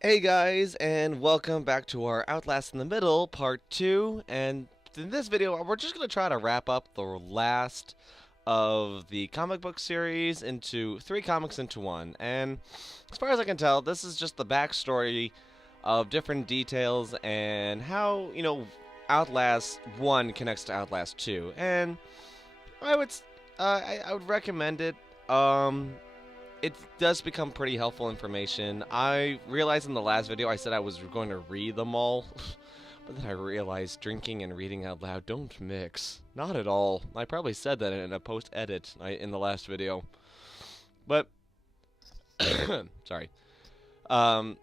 Hey guys, and welcome back to our Outlast in the Middle Part 2. And in this video, we're just going to try to wrap up the last of the comic book series into 3 comics into one. And as far as I can tell, this is just the backstory of different details and how, Outlast 1 connects to Outlast 2. And I would, I would recommend it. It does become pretty helpful information. I realized in the last video I said I was going to read them all, but then I realized drinking and reading out loud don't mix. Not at all. I probably said that in a post-edit in the last video. But, sorry. Um,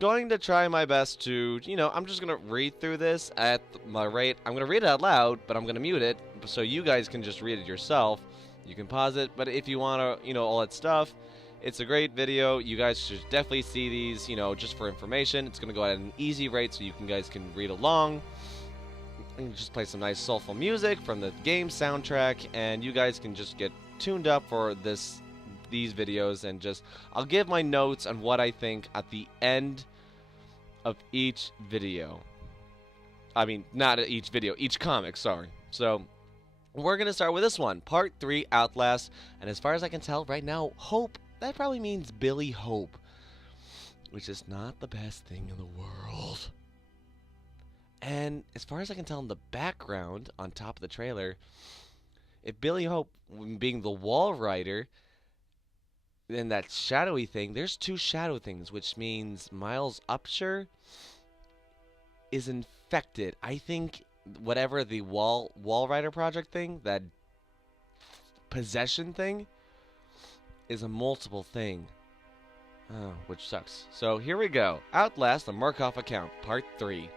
going to try my best to, I'm just going to read through this at my rate. I'm going to read it out loud, but I'm going to mute it so you guys can just read it yourself. You can pause it, but if you want to, all that stuff, it's a great video. You guys should definitely see these, just for information. It's going to go at an easy rate so you guys can read along. And just play some nice soulful music from the game soundtrack, and you guys can just get tuned up for these videos, and just I'll give my notes on what I think at the end of each video. I mean, not at each video, each comic, sorry. So, we're going to start with this one, Part 3, Outlast, and as far as I can tell right now, Hope, that probably means Billy Hope, which is not the best thing in the world. And as far as I can tell in the background, on top of the trailer, if Billy Hope, being the wall rider, then that shadowy thing, there's 2 shadow things, which means Miles Upshur is infected. I think whatever the wall rider project thing, that possession thing, is a multiple thing. Oh, which sucks. So here we go. Outlast, the Murkoff account, Part 3.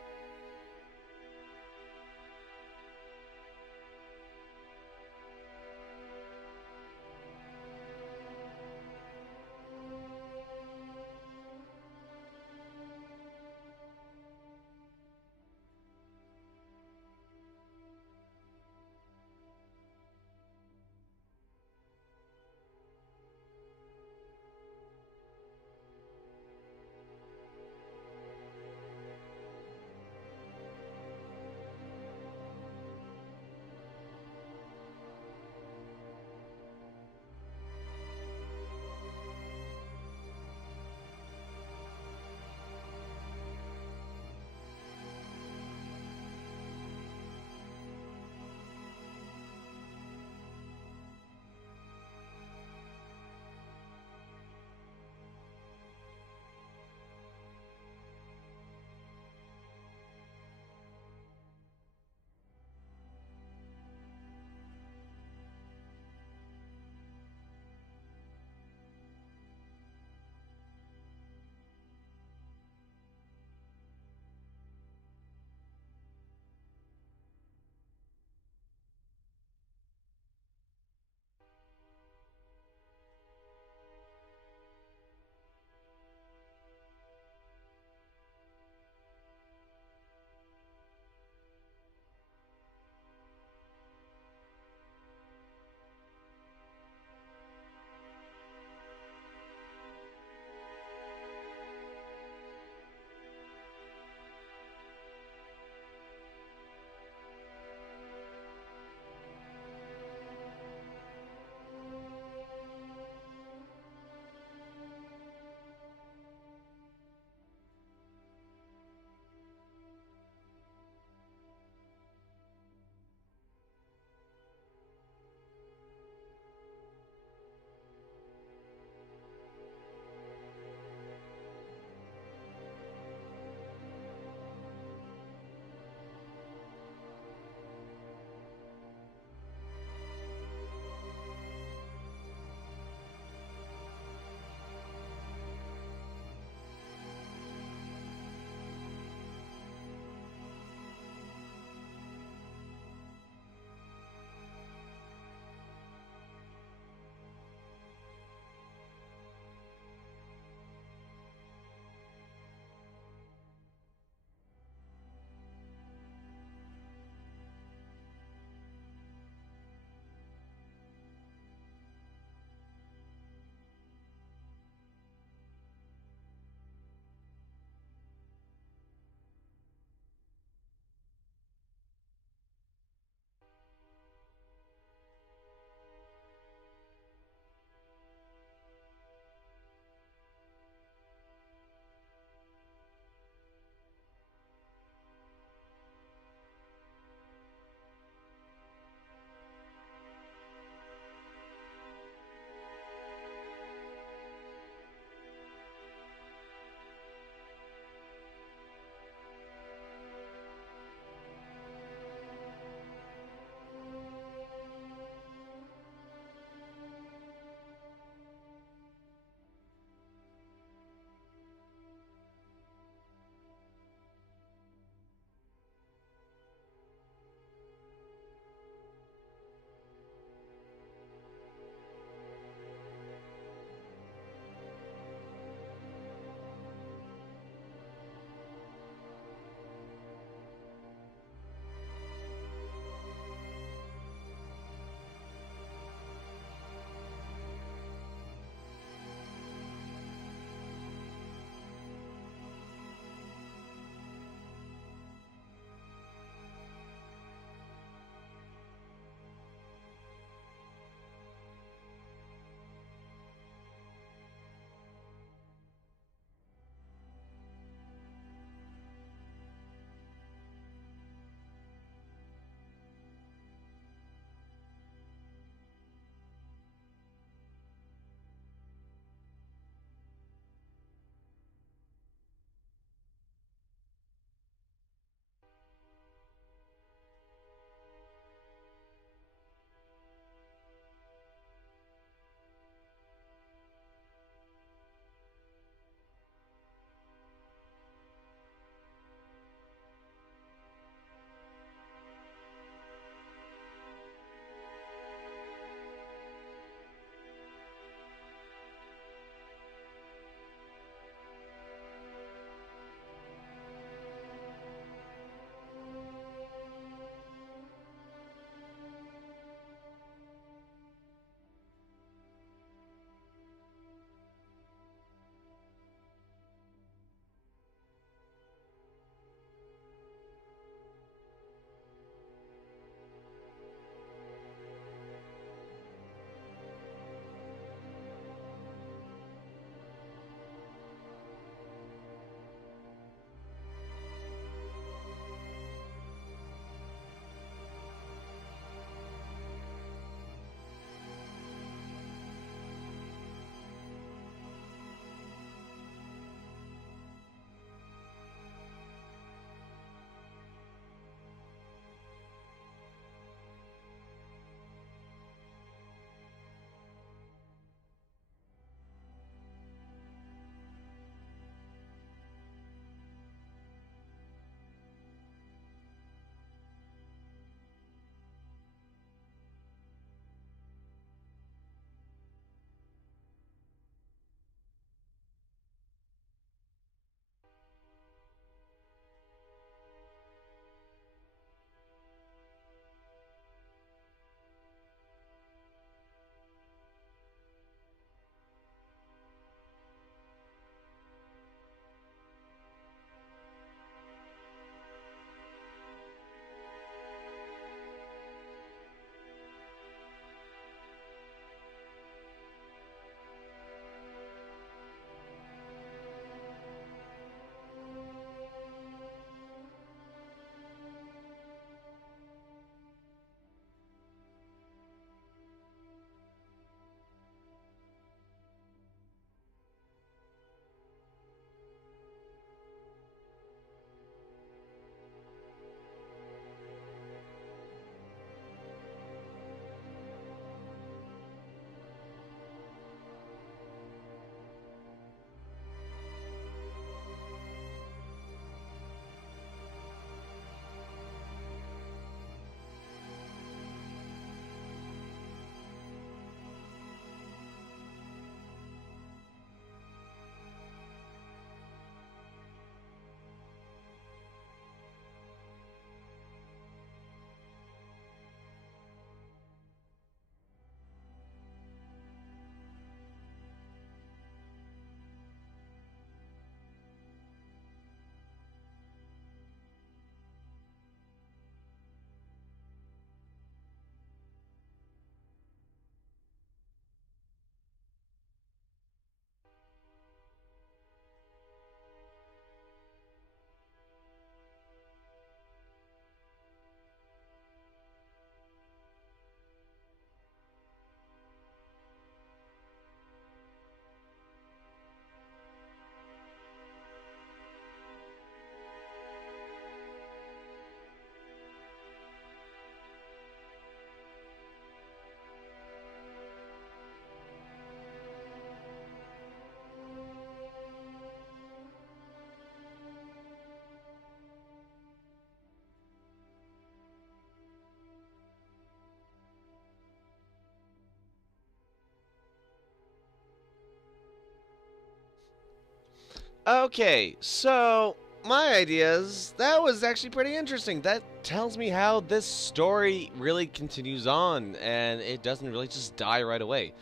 Okay, so my ideas, that was actually pretty interesting. That tells me how this story really continues on, and it doesn't really just die right away.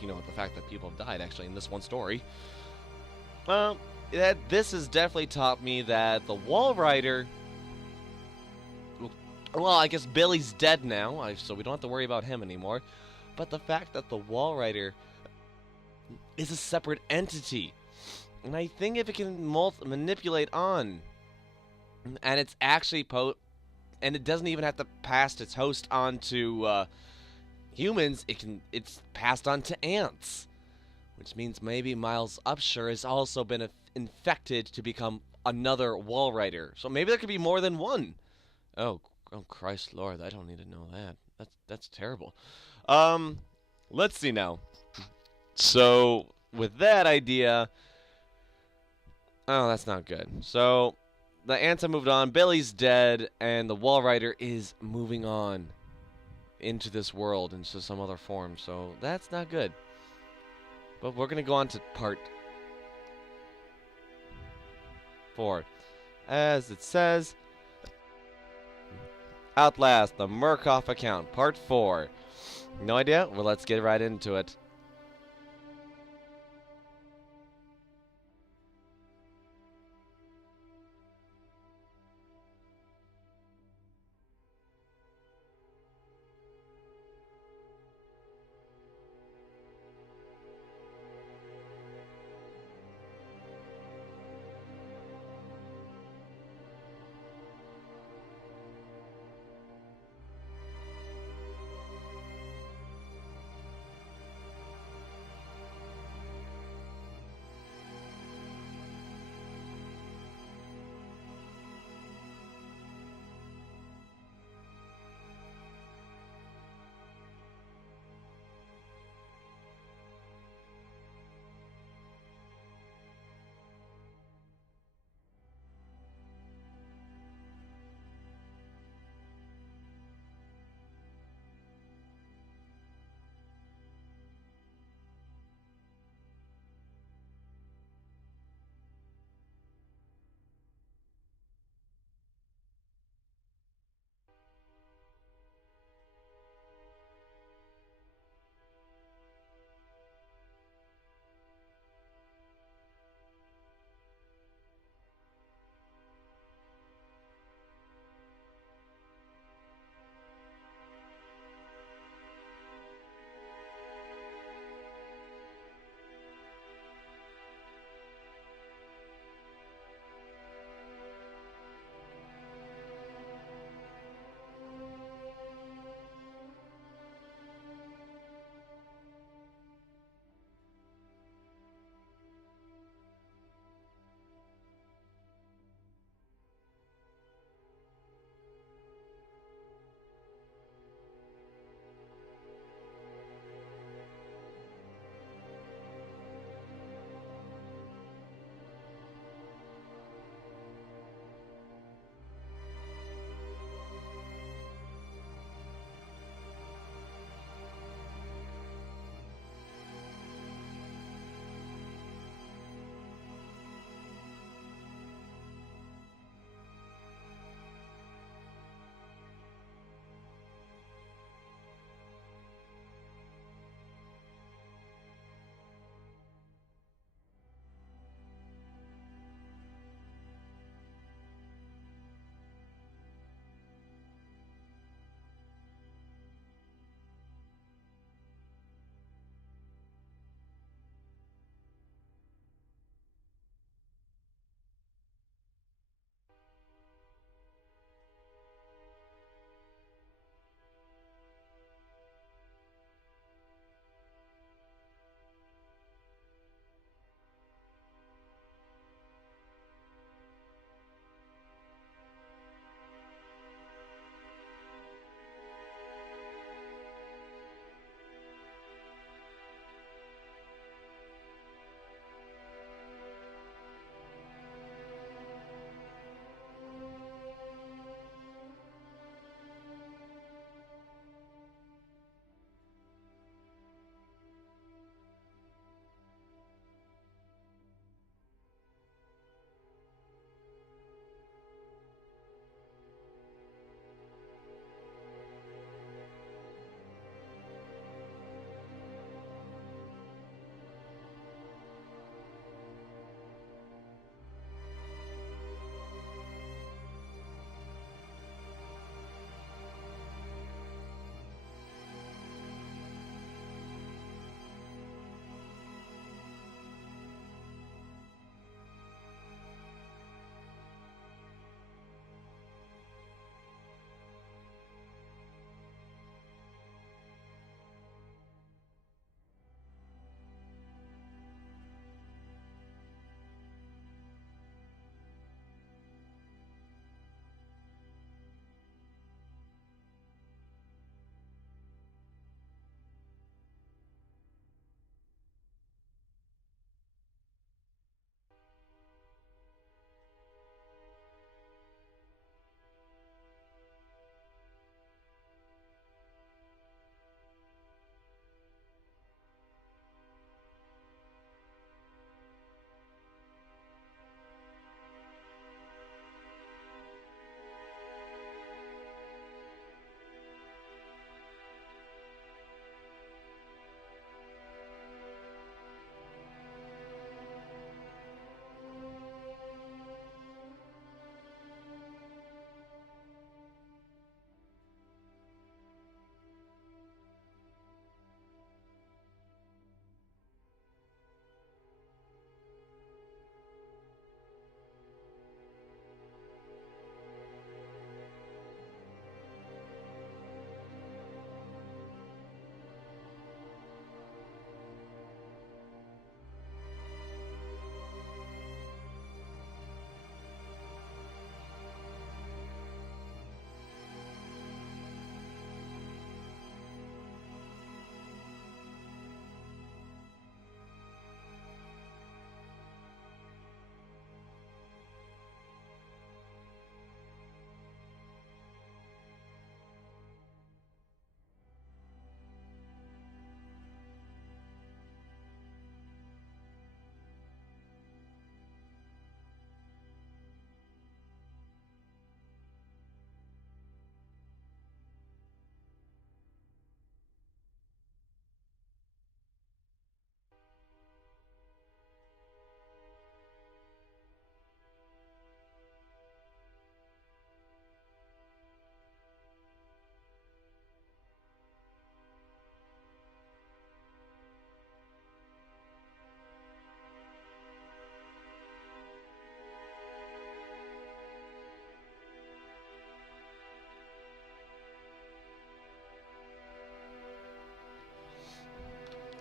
You know, the fact that people have died actually in this one story. Well, this has definitely taught me that the Wall Rider. Well, I guess Billy's dead now, so we don't have to worry about him anymore. But the fact that the Wall Rider is a separate entity, and I think if it can manipulate on, and it's actually and it doesn't even have to pass its host on to humans. It's passed on to ants, which means maybe Miles Upshur has also been infected to become another Wall Rider. So maybe there could be more than one. Oh, oh Christ, Lord, I don't need to know that. That's terrible. Um, let's see now. So with that idea, oh, that's not good. So the ants have moved on. Billy's dead, and the Wall Rider is moving on into this world, into some other form. So that's not good. But we're gonna go on to part 4. As it says, Outlast, the Murkoff account, part 4. No idea? Well, let's get right into it.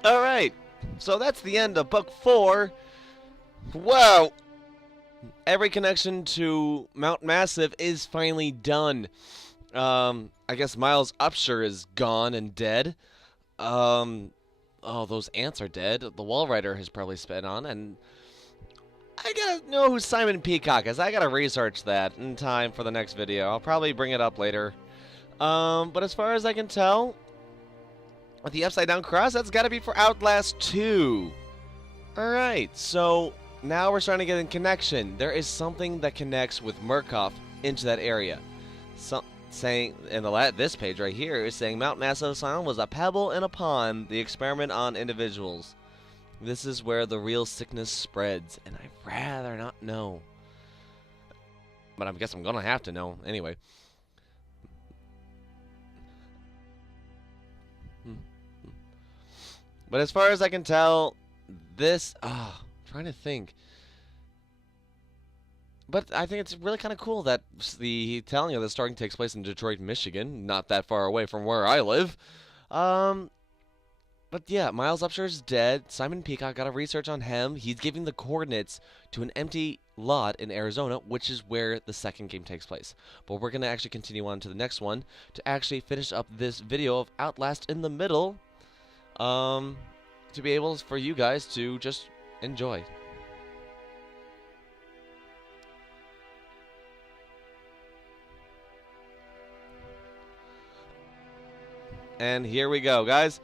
Alright, so that's the end of book 4. Wow! Every connection to Mount Massive is finally done. I guess Miles Upshur is gone and dead. Um, oh, those ants are dead. The Wall Rider has probably sped on, and I gotta know who Simon Peacock is. I gotta research that in time for the next video. I'll probably bring it up later. But as far as I can tell, with the Upside Down Cross, that's gotta be for Outlast 2. Alright, so now we're starting to get in connection. There is something that connects with Murkoff into that area. Saying in this page right here is saying Mount Massive Asylum was a pebble in a pond, the experiment on individuals. This is where the real sickness spreads, and I'd rather not know. But I guess I'm gonna have to know anyway. But as far as I can tell, this I'm trying to think. But I think it's really kind of cool that telling you the story takes place in Detroit, Michigan, not that far away from where I live. But yeah, Miles Upshur is dead. Simon Peacock got a research on him. He's giving the coordinates to an empty lot in Arizona, which is where the second game takes place. But we're going to actually continue on to the next one to actually finish up this video of Outlast in the middle, to be able for you guys to just enjoy. And here we go, guys.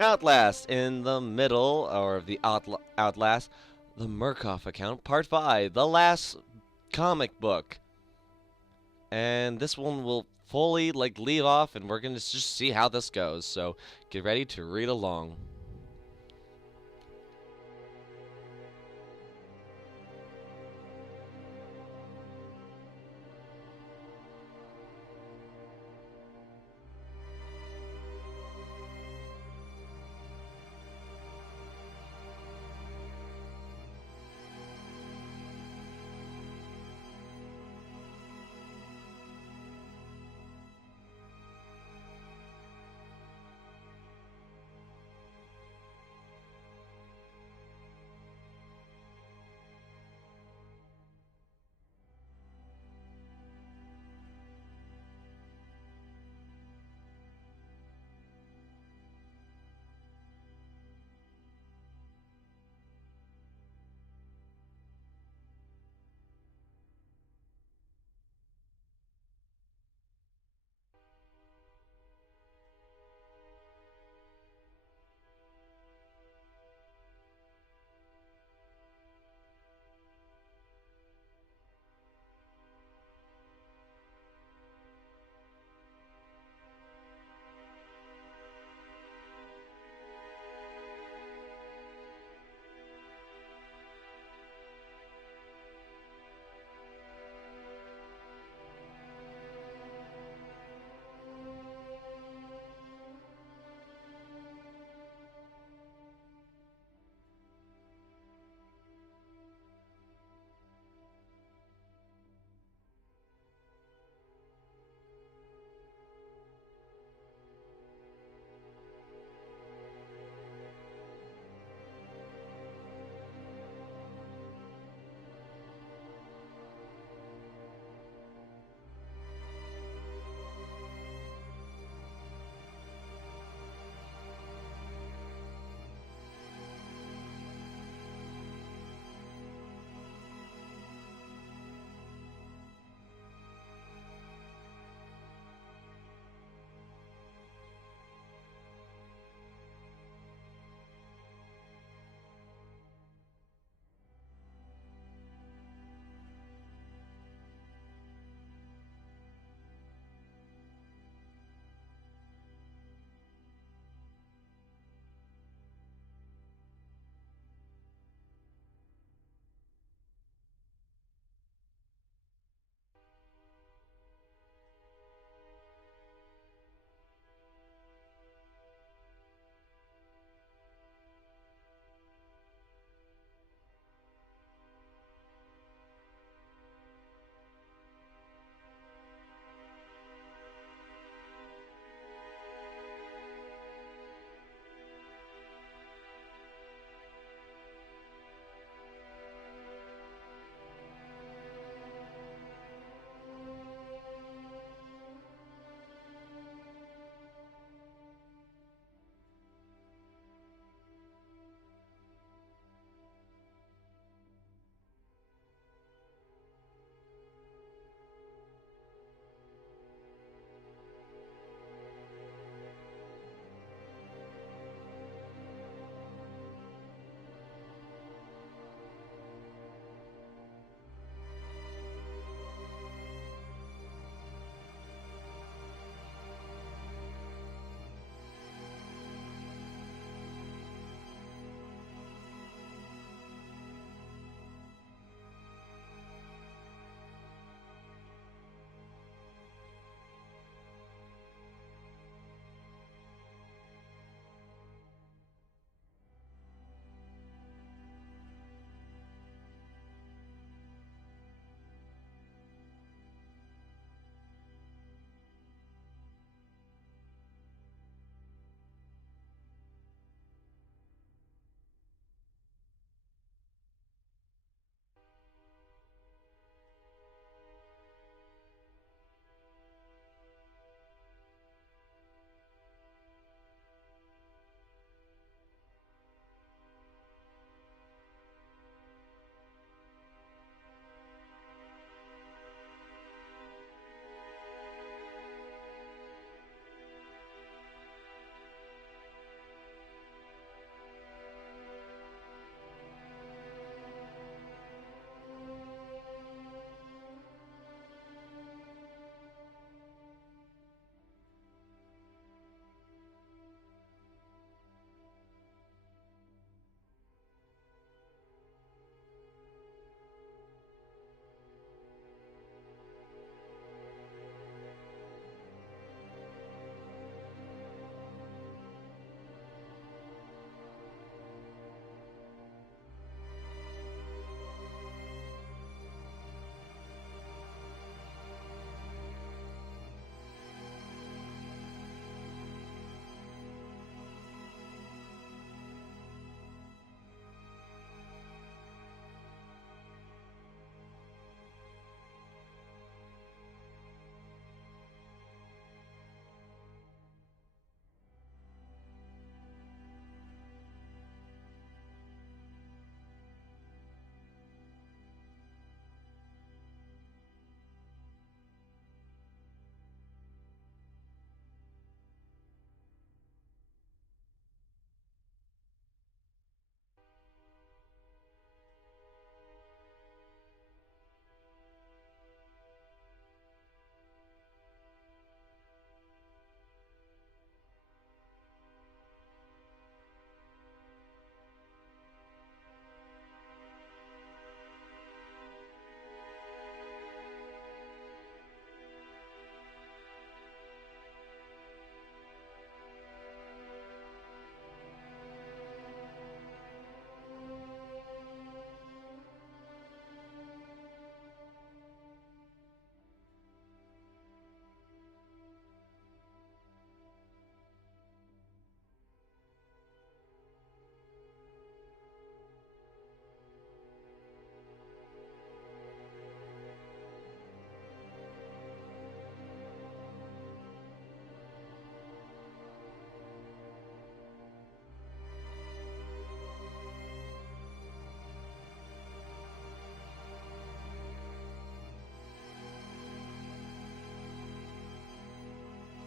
Outlast in the middle, or the Outlast, the Murkoff account, part 5, the last comic book. And this one will fully leave off, and we're gonna just see how this goes. So get ready to read along.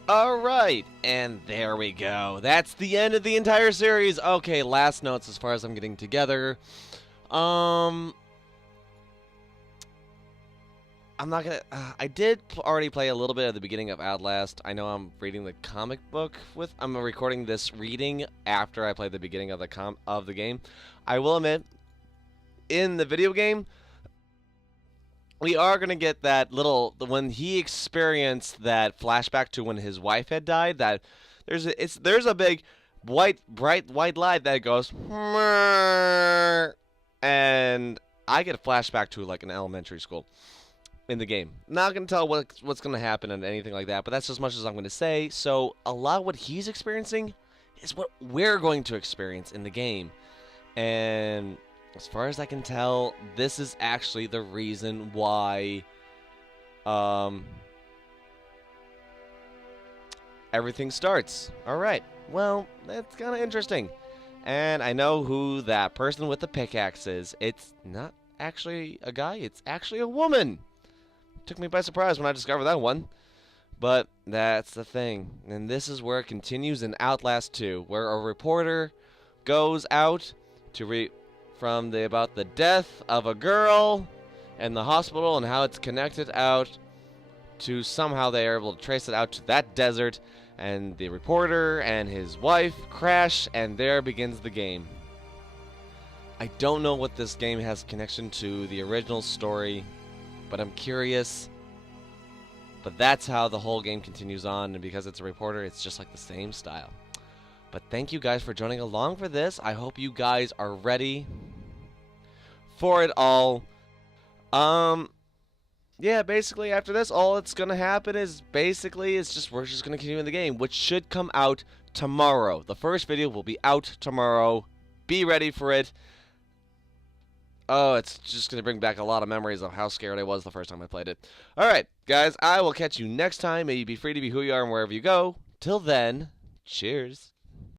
Alright, and there we go. That's the end of the entire series. Okay, last notes as far as I'm getting together. I'm not gonna. I did already play a little bit at the beginning of Outlast. I know I'm reading the comic book with. I'm recording this reading after I played the beginning of the game. I will admit, in the video game, we are gonna get that little when he experienced that flashback to when his wife had died. That there's a big bright white light that goes, and I get a flashback to like an elementary school in the game. Not gonna tell what's gonna happen and anything like that, but that's as much as I'm gonna say. So a lot of what he's experiencing is what we're going to experience in the game, and as far as I can tell, this is actually the reason why everything starts. Alright, well, that's kind of interesting. And I know who that person with the pickaxe is. It's not actually a guy, it's actually a woman. Took me by surprise when I discovered that one. But that's the thing. And this is where it continues in Outlast 2, where a reporter goes out to about the death of a girl and the hospital and how it's connected out to somehow they are able to trace it out to that desert, and the reporter and his wife crash, and there begins the game. I don't know what this game has connection to the original story, but I'm curious. But that's how the whole game continues on, and because it's a reporter, it's just like the same style. But thank you guys for joining along for this. I hope you guys are ready for it all. Yeah, basically after this, all that's gonna happen is we're just gonna continue in the game, which should come out tomorrow. The first video will be out tomorrow. Be ready for it. Oh, it's just gonna bring back a lot of memories of how scared I was the first time I played it. Alright, guys, I will catch you next time. May you be free to be who you are and wherever you go. Till then, cheers.